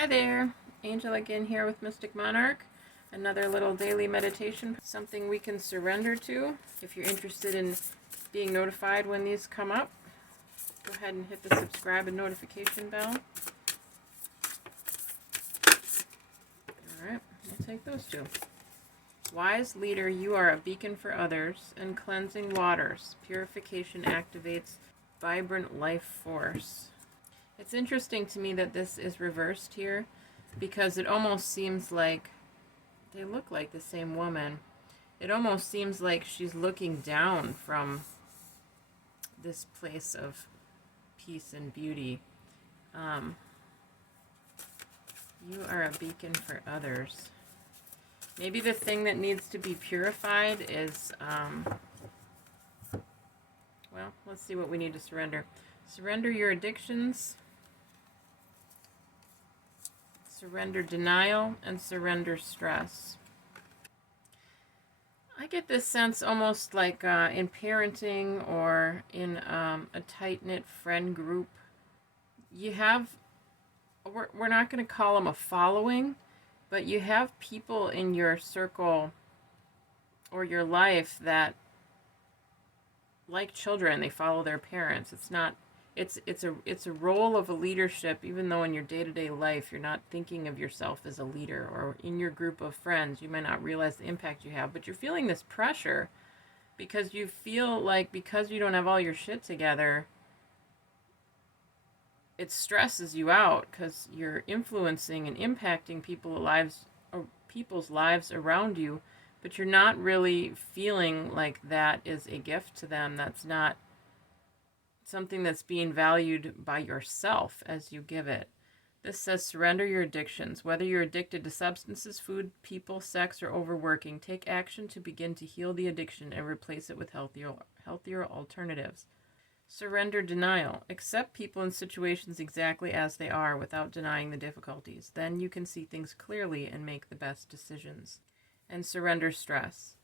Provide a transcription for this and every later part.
Hi there, Angel again here with Mystic Monarch. Another little daily meditation, something we can surrender to. If you're interested in being notified when these come up, go ahead and hit the subscribe and notification bell. Alright, we'll take those two. Wise leader, you are a beacon for others and cleansing waters. Purification activates vibrant life force. It's interesting to me that this is reversed here because it almost seems like they look like the same woman. It almost seems like she's looking down from this place of peace and beauty. You are a beacon for others. Maybe the thing that needs to be purified is, well, let's see what we need to surrender. Surrender your addictions. Surrender denial and surrender stress. I get this sense almost like in parenting or in a tight-knit friend group, you have, we're not going to call them a following, but you have people in your circle or your life that, like children, they follow their parents. It's a role of a leadership, even though in your day-to-day life you're not thinking of yourself as a leader, or in your group of friends you might not realize the impact you have, but you're feeling this pressure because you feel like because you don't have all your shit together, it stresses you out because you're influencing and impacting people's lives around you, but you're not really feeling like that is a gift to them. That's not something that's being valued by yourself as you give it. This says surrender your addictions. Whether you're addicted to substances, food, people, sex, or overworking, take action to begin to heal the addiction and replace it with healthier alternatives. Surrender denial. Accept people and situations exactly as they are without denying the difficulties. Then you can see things clearly and make the best decisions. And surrender stress.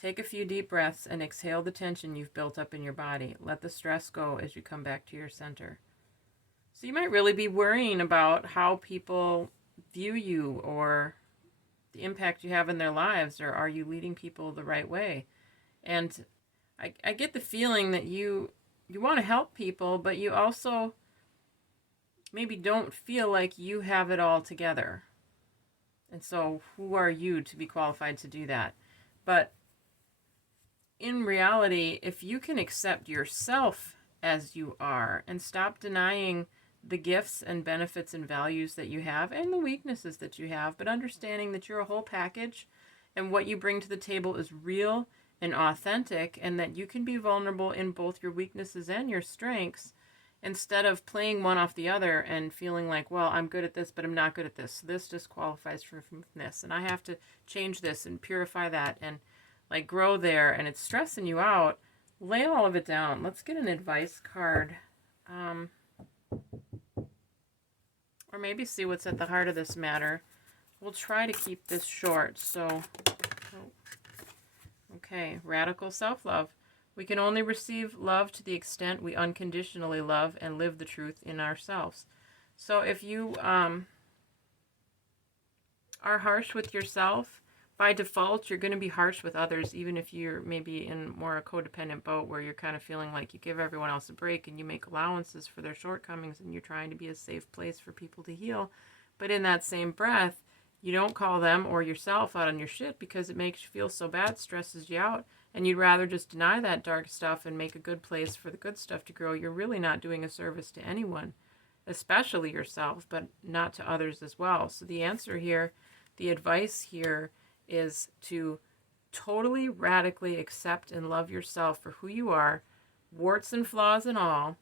Take a few deep breaths and exhale the tension you've built up in your body. Let the stress go as you come back to your center. So you might really be worrying about how people view you or the impact you have in their lives, or are you leading people the right way? And I get the feeling that you want to help people, but you also maybe don't feel like you have it all together. And so who are you to be qualified to do that? But in reality, if you can accept yourself as you are and stop denying the gifts and benefits and values that you have and the weaknesses that you have, but understanding that you're a whole package and what you bring to the table is real and authentic, and that you can be vulnerable in both your weaknesses and your strengths, instead of playing one off the other and feeling like, well, I'm good at this, but I'm not good at this. This disqualifies from this, and I have to change this and purify that and like grow there, and it's stressing you out. Lay all of it down. Let's get an advice card. Or maybe see what's at the heart of this matter. We'll try to keep this short. So, okay, radical self-love. We can only receive love to the extent we unconditionally love and live the truth in ourselves. So if you are harsh with yourself, by default, you're going to be harsh with others, even if you're maybe in more a codependent boat where you're kind of feeling like you give everyone else a break and you make allowances for their shortcomings and you're trying to be a safe place for people to heal. But in that same breath, you don't call them or yourself out on your shit because it makes you feel so bad, stresses you out, and you'd rather just deny that dark stuff and make a good place for the good stuff to grow. You're really not doing a service to anyone, especially yourself, but not to others as well. So the answer here, the advice here, is to totally radically accept and love yourself for who you are, warts and flaws and all.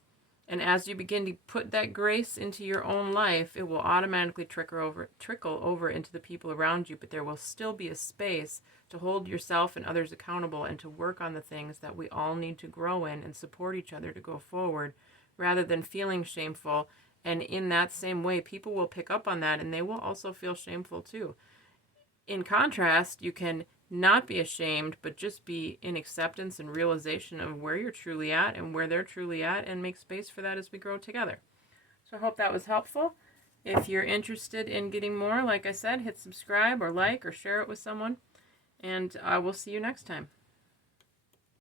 And as you begin to put that grace into your own life, it will automatically trickle over into the people around you, but there will still be a space to hold yourself and others accountable and to work on the things that we all need to grow in and support each other to go forward, rather than feeling shameful. And in that same way, people will pick up on that and they will also feel shameful too. In contrast, you can not be ashamed, but just be in acceptance and realization of where you're truly at and where they're truly at, and make space for that as we grow together. So I hope that was helpful. If you're interested in getting more, like I said, hit subscribe or like or share it with someone. And I will see you next time.